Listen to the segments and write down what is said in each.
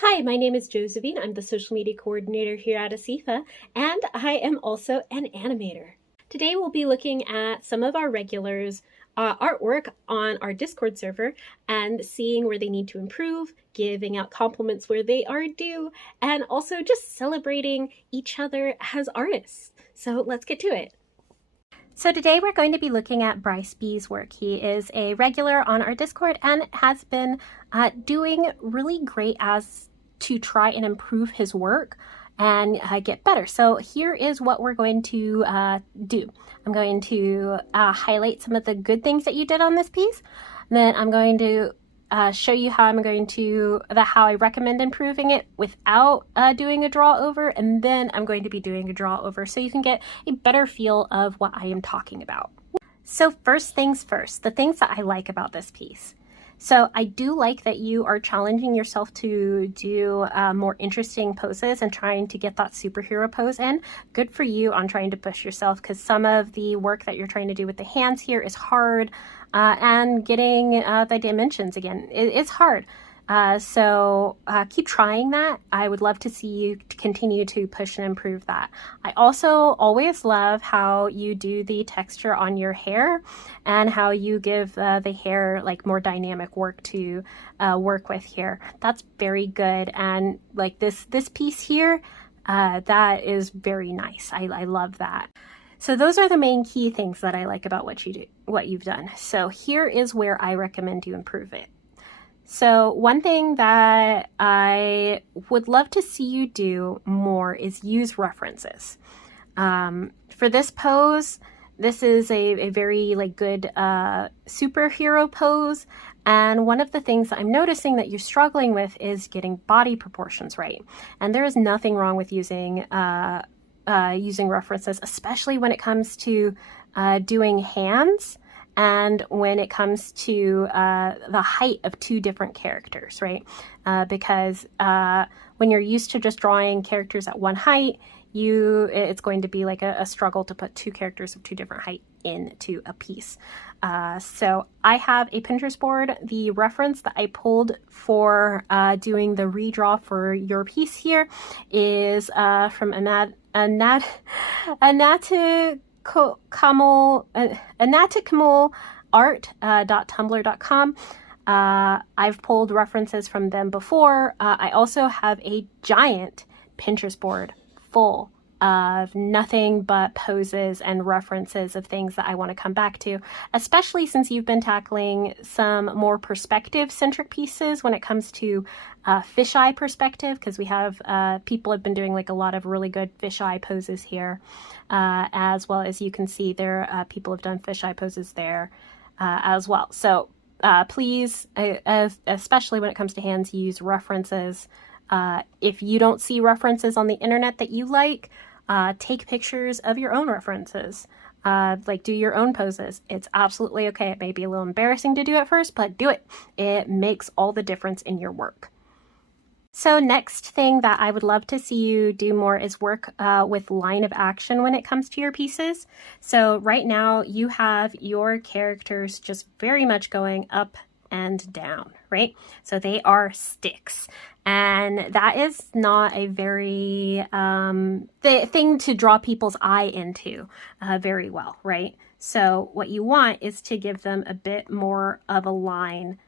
Hi, my name is Josephine. I'm the social media coordinator here at ASIFA, and I am also an animator. Today we'll be looking at some of our regulars' artwork on our Discord server and seeing where they need to improve, giving out compliments where they are due, and also just celebrating each other as artists. So let's get to it. So today we're going to be looking at Bryce B's work. He is a regular on our Discord and has been doing really great as to try and improve his work and get better. So here is what we're going to do. I'm going to highlight some of the good things that you did on this piece. Then I'm going to show you how how I recommend improving it without doing a draw over, and then I'm going to be doing a draw over so you can get a better feel of what I am talking about. So first things first, the things that I like about this piece. So I do like that you are challenging yourself to do more interesting poses and trying to get that superhero pose in. Good for you on trying to push yourself, because some of the work that you're trying to do with the hands here is hard, and getting the dimensions again is hard. So keep trying that. I would love to see you continue to push and improve that. I also always love how you do the texture on your hair and how you give the hair like more dynamic work to work with here. That's very good. And like this piece here, that is very nice. I love that. So those are the main key things that I like about what you've done. So here is where I recommend you improve it. So one thing that I would love to see you do more is use references. For this pose, this is a very good superhero pose. And one of the things that I'm noticing that you're struggling with is getting body proportions right. And there is nothing wrong with using references, especially when it comes to doing hands. And when it comes to the height of two different characters, right? Because when you're used to just drawing characters at one height, it's going to be like a struggle to put two characters of two different height into a piece. So I have a Pinterest board. The reference that I pulled for doing the redraw for your piece here is from anaticamalart.tumblr.com. I've pulled references from them before. I also have a giant Pinterest board full of nothing but poses and references of things that I want to come back to, especially since you've been tackling some more perspective-centric pieces when it comes to fisheye perspective, because we have people have been doing like a lot of really good fisheye poses here, as well as you can see there people have done fisheye poses there as well. So please, especially when it comes to hands, use references. If you don't see references on the internet that you like, take pictures of your own references. Do your own poses. It's absolutely okay. It may be a little embarrassing to do at first, but do it. It makes all the difference in your work. So next thing that I would love to see you do more is work with line of action when it comes to your pieces. So right now you have your characters just very much going up and down, right? So they are sticks. And that is not a very thing to draw people's eye into very well, right? So what you want is to give them a bit more of a line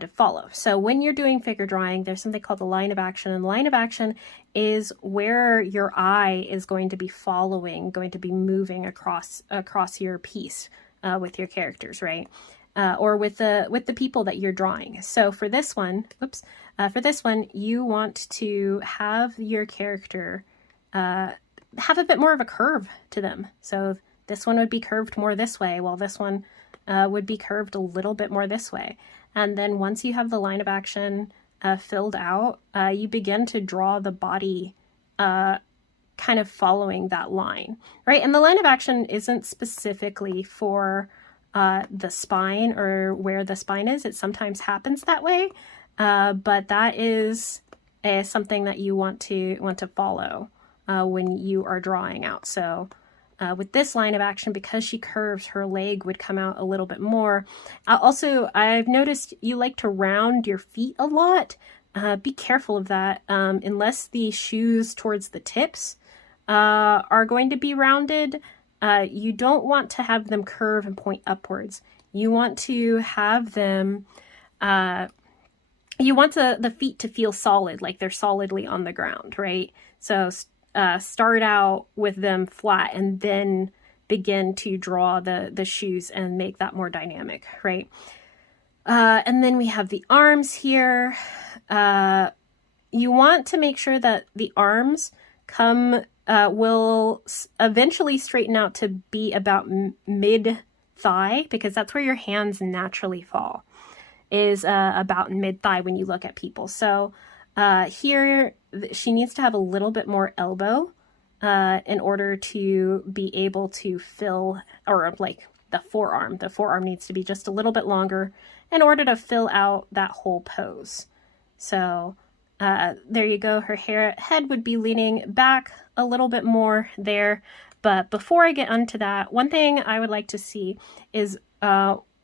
to follow. So when you're doing figure drawing, there's something called the line of action, and the line of action is where your eye is going to be following, going to be moving across your piece with your characters, right? Or with the people that you're drawing. So for this one, you want to have your character have a bit more of a curve to them. So this one would be curved more this way, while this one would be curved a little bit more this way. And then once you have the line of action filled out, you begin to draw the body kind of following that line, right? And the line of action isn't specifically for the spine or where the spine is. It sometimes happens that way, but that is something that you want to follow when you are drawing out. So with this line of action, because she curves, her leg would come out a little bit more. Also, I've noticed you like to round your feet a lot, be careful of that. Unless the shoes towards the tips are going to be rounded, you don't want to have them curve and point upwards. You want to have them, you want the feet to feel solid, like they're solidly on the ground, right? So start out with them flat and then begin to draw the shoes and make that more dynamic, right? And then we have the arms here. You want to make sure that the arms will eventually straighten out to be about mid-thigh, because that's where your hands naturally fall, is about mid-thigh when you look at people. So here she needs to have a little bit more elbow in order to be able to fill, or like the forearm. The forearm needs to be just a little bit longer in order to fill out that whole pose. So there you go. Her head would be leaning back a little bit more there. But before I get onto that, one thing I would like to see is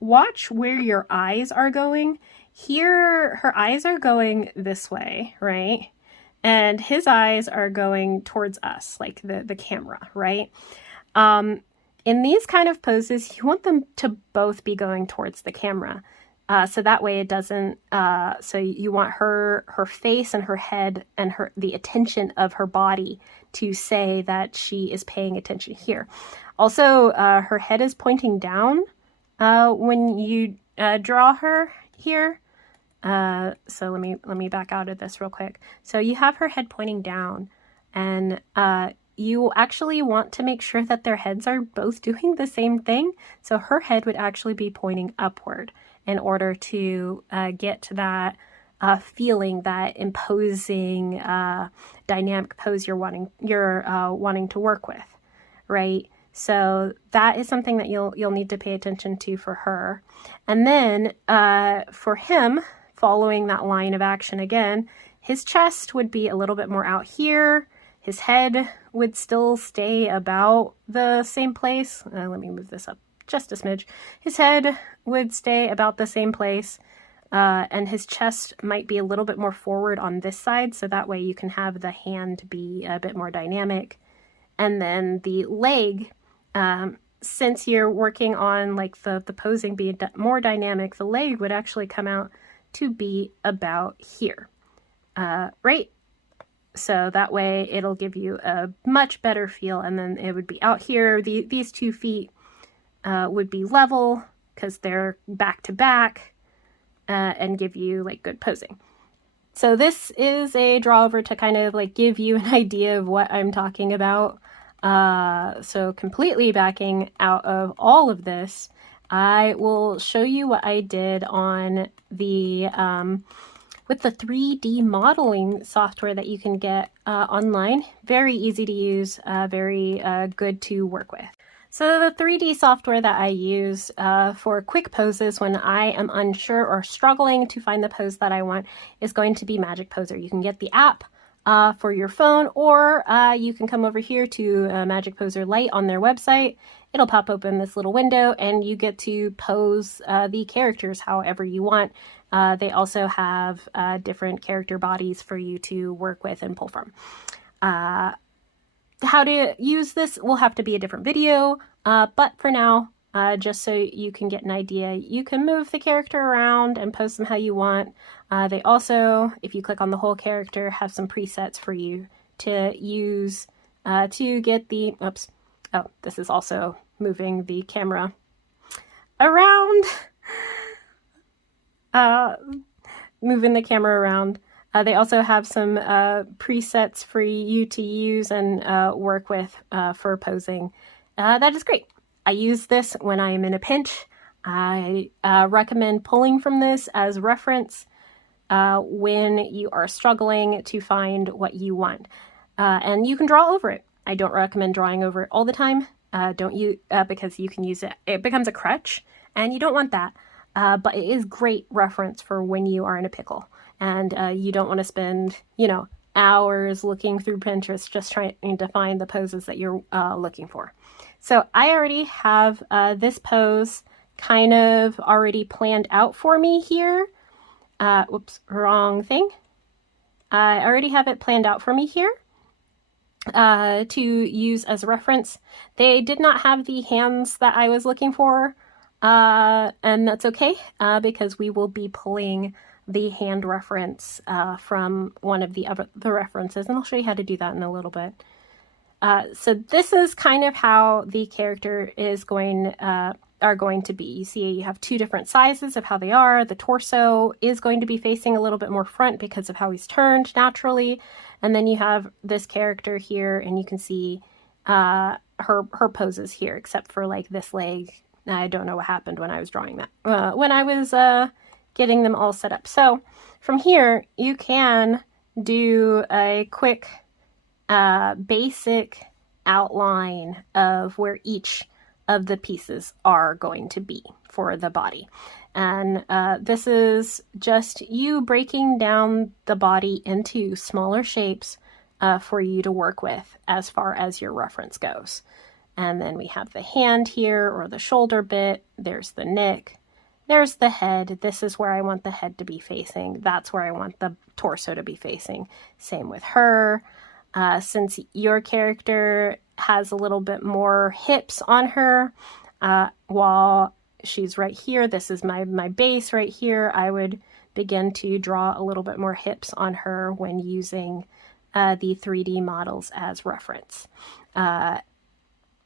watch where your eyes are going. Here, her eyes are going this way, right? And his eyes are going towards us, like the camera, right? In these kind of poses, you want them to both be going towards the camera. So that way it doesn't, so you want her face and her head and the attention of her body to say that she is paying attention here. Also, her head is pointing down when you draw her here. So let me back out of this real quick. So you have her head pointing down, and you actually want to make sure that their heads are both doing the same thing. So her head would actually be pointing upward in order to get to that feeling, that imposing dynamic pose you're wanting to work with, right? So that is something that you'll need to pay attention to for her. And then for him, following that line of action again, his chest would be a little bit more out here. His head would still stay about the same place. Let me move this up just a smidge. His head would stay about the same place, and his chest might be a little bit more forward on this side, so that way you can have the hand be a bit more dynamic. And then the leg, since you're working on like the posing being more dynamic, the leg would actually come out to be about here, right? So that way it'll give you a much better feel, and then it would be out here. These 2 feet would be level because they're back to back, and give you like good posing. So this is a draw over to kind of like give you an idea of what I'm talking about. So completely backing out of all of this, I will show you what I did on the with the 3D modeling software that you can get online. Very easy to use, very good to work with. So the 3D software that I use for quick poses when I am unsure or struggling to find the pose that I want is going to be Magic Poser. You can get the app for your phone, or you can come over here to Magic Poser Lite on their website. It'll pop open this little window and you get to pose the characters however you want. They also have different character bodies for you to work with and pull from. How to use this will have to be a different video, but for now, just so you can get an idea, you can move the character around and pose them how you want. They also, if you click on the whole character, have some presets for you to use to get the, oops, oh, this is also moving the camera around, moving the camera around. They also have some presets for you to use and work with for posing. That is great. I use this when I am in a pinch. I recommend pulling from this as reference when you are struggling to find what you want. And you can draw over it. I don't recommend drawing over it all the time. Because you can use it. It becomes a crutch, and you don't want that. But it is great reference for when you are in a pickle. And you don't want to spend, hours looking through Pinterest just trying to find the poses that you're looking for. So I already have this pose kind of already planned out for me here. Whoops, wrong thing. I already have it planned out for me here to use as a reference. They did not have the hands that I was looking for, and that's okay because we will be pulling the hand reference from one of the references, and I'll show you how to do that in a little bit. So this is kind of how the character is are going to be. You see, you have two different sizes of how they are. The torso is going to be facing a little bit more front because of how he's turned naturally. And then you have this character here, and you can see her poses here, except for like this leg. I don't know what happened when I was drawing that, when I was getting them all set up. So from here, you can do a quick basic outline of where each of the pieces are going to be for the body. And this is just you breaking down the body into smaller shapes for you to work with as far as your reference goes. And then we have the hand here, or the shoulder bit. There's the neck. There's the head. This is where I want the head to be facing. That's where I want the torso to be facing. Same with her. Since your character has a little bit more hips on her, while she's right here, this is my base right here, I would begin to draw a little bit more hips on her when using the 3D models as reference.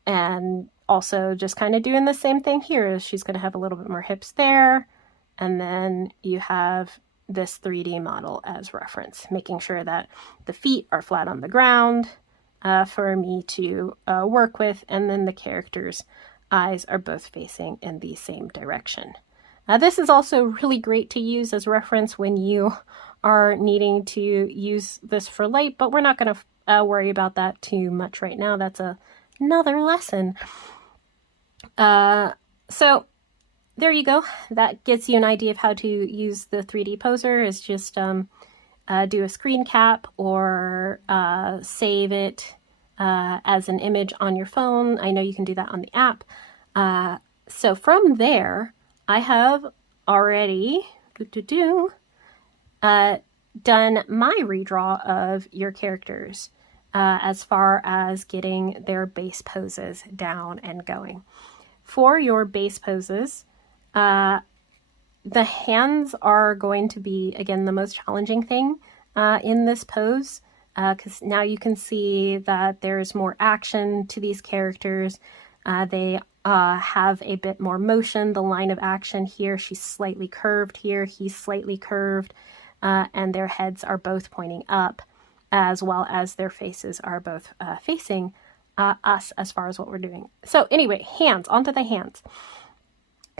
And also just kind of doing the same thing here. She's going to have a little bit more hips there, and then you have this 3D model as reference, making sure that the feet are flat on the ground for me to work with, and then the character's eyes are both facing in the same direction. This is also really great to use as reference when you are needing to use this for light, but we're not going to worry about that too much right now. That's another lesson. So there you go. That gives you an idea of how to use the 3D poser. Is just do a screen cap or save it as an image on your phone. I know you can do that on the app. So from there, I have already done my redraw of your characters as far as getting their base poses down and going. For your base poses, the hands are going to be, again, the most challenging thing in this pose, because now you can see that there's more action to these characters. They have a bit more motion. The line of action here, she's slightly curved here, he's slightly curved, and their heads are both pointing up, as well as their faces are both facing us as far as what we're doing. So anyway, hands, onto the hands.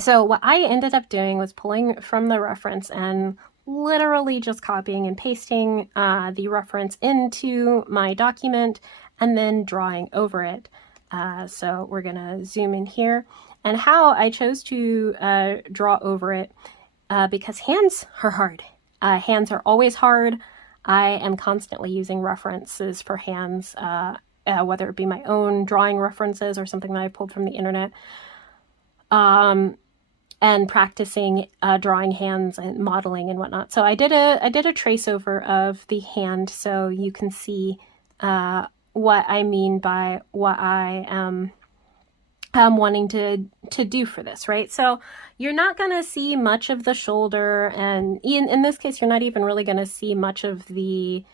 So what I ended up doing was pulling from the reference and literally just copying and pasting the reference into my document and then drawing over it. So we're gonna zoom in here, and how I chose to draw over it, because hands are hard. Hands are always hard. I am constantly using references for hands, whether it be my own drawing references or something that I pulled from the internet, and practicing drawing hands and modeling and whatnot. So I did a trace over of the hand, so you can see what I mean by what I am wanting to do for this, right? So you're not going to see much of the shoulder, and in this case, you're not even really going to see much of the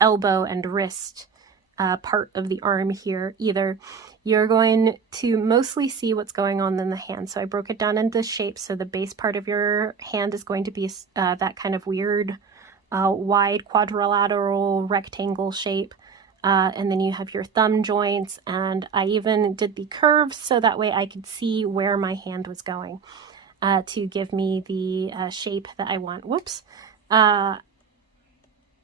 elbow and wrist part of the arm here either. You're going to mostly see what's going on in the hand. So I broke it down into shapes. So the base part of your hand is going to be that kind of weird wide quadrilateral rectangle shape. And then you have your thumb joints, and I even did the curves so that way I could see where my hand was going to give me the shape that I want. Whoops.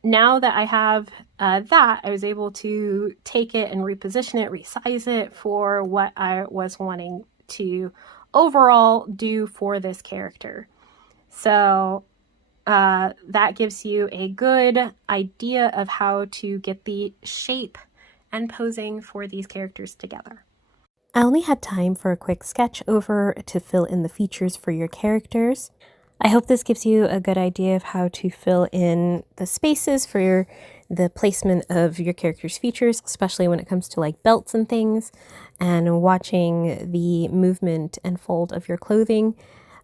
Now that I have that, I was able to take it and reposition it, resize it for what I was wanting to overall do for this character. So that gives you a good idea of how to get the shape and posing for these characters together. I only had time for a quick sketch over to fill in the features for your characters. I hope this gives you a good idea of how to fill in the spaces for the placement of your character's features, especially when it comes to like belts and things, and watching the movement and fold of your clothing.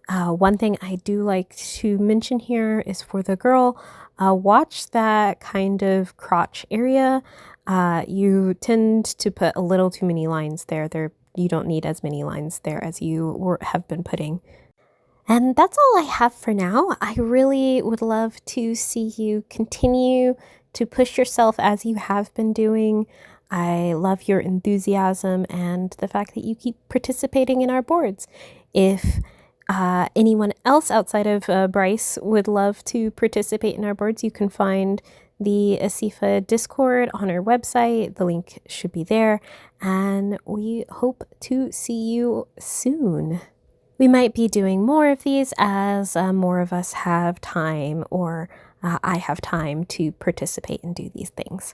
One thing I do like to mention here is for the girl, watch that kind of crotch area. You tend to put a little too many lines there. You don't need as many lines there as you have been putting. And that's all I have for now. I really would love to see you continue to push yourself as you have been doing. I love your enthusiasm and the fact that you keep participating in our boards. If anyone else outside of Bryce would love to participate in our boards, you can find the ASIFA Discord on our website. The link should be there. And we hope to see you soon. We might be doing more of these as more of us have time, or I have time to participate and do these things.